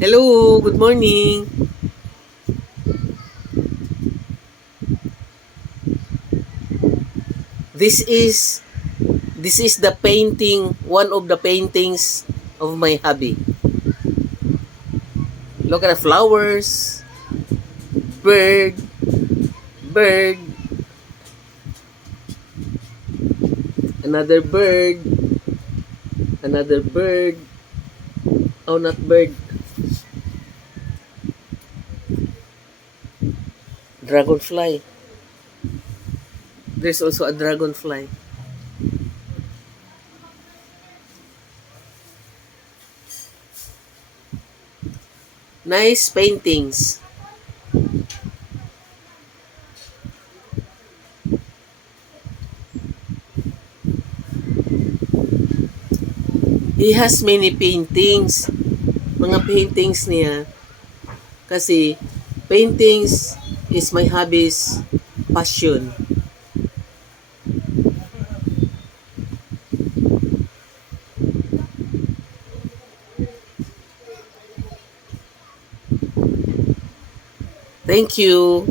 Hello, good morning. This is this is the painting, one of the paintings of my hobby. Look at the flowers, bird, bird, another bird, another bird. Oh, not bird. Dragonfly. There's also a dragonfly. Nice paintings. He has many paintings. Mga paintings niya. Kasi paintings is my hobby's passion. Thank you.